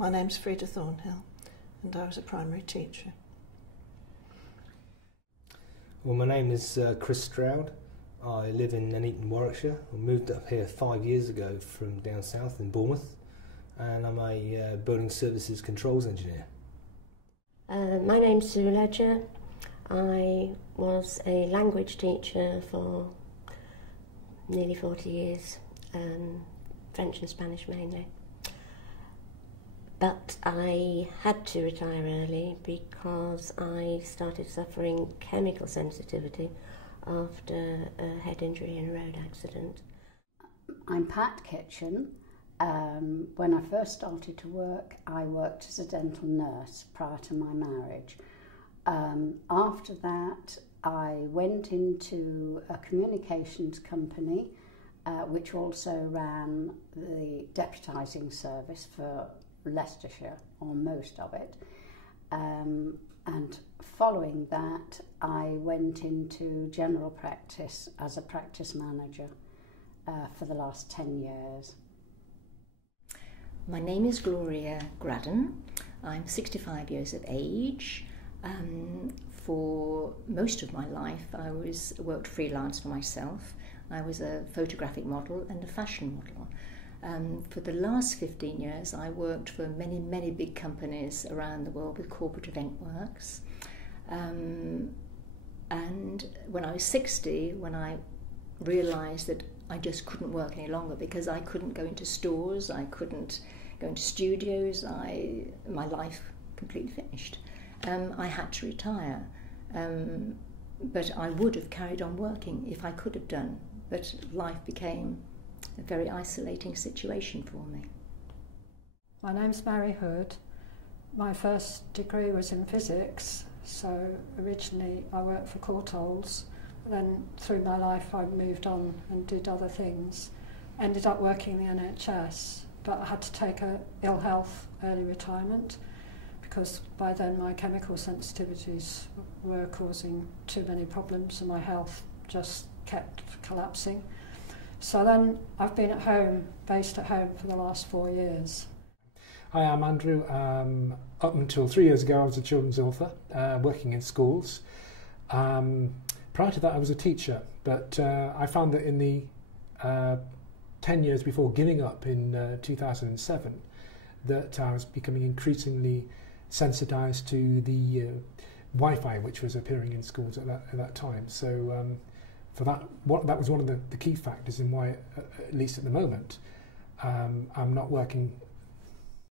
My name's Frida Thornhill and I was a primary teacher. Well, my name is Chris Stroud. I live in Nuneaton, Warwickshire. I moved up here 5 years ago from down south in Bournemouth, and I'm a building services controls engineer. My name's Sue Ledger. I was a language teacher for nearly 40 years, French and Spanish mainly. But I had to retire early because I started suffering chemical sensitivity after a head injury in a road accident. I'm Pat Kitchen. When I first started to work, I worked as a dental nurse prior to my marriage. After that, I went into a communications company which also ran the deputising service for Leicestershire, or most of it. And following that, I went into general practice as a practice manager for the last 10 years. My name is Gloria Graddon. I'm 65 years of age. For most of my life, I worked freelance for myself. I was a photographic model and a fashion model. For the last 15 years, I worked for many, many big companies around the world with corporate event works. And when I was 60, when I realised that I just couldn't work any longer because I couldn't go into stores, I couldn't go into studios, my life completely finished. I had to retire. But I would have carried on working if I could have done. But life became a very isolating situation for me. My name's Mary Hood. My first degree was in physics, so originally I worked for Courtaulds. Then through my life I moved on and did other things. Ended up working in the NHS, but I had to take a ill health early retirement because by then my chemical sensitivities were causing too many problems and my health just kept collapsing. So then I've been at home, based at home for the last 4 years. Hi, I'm Andrew. Up until 3 years ago I was a children's author, working in schools. Prior to that I was a teacher, but I found that in the 10 years before giving up in 2007 that I was becoming increasingly sensitised to the Wi-Fi which was appearing in schools at that time. So for that was one of the key factors in why, at least at the moment, I'm not working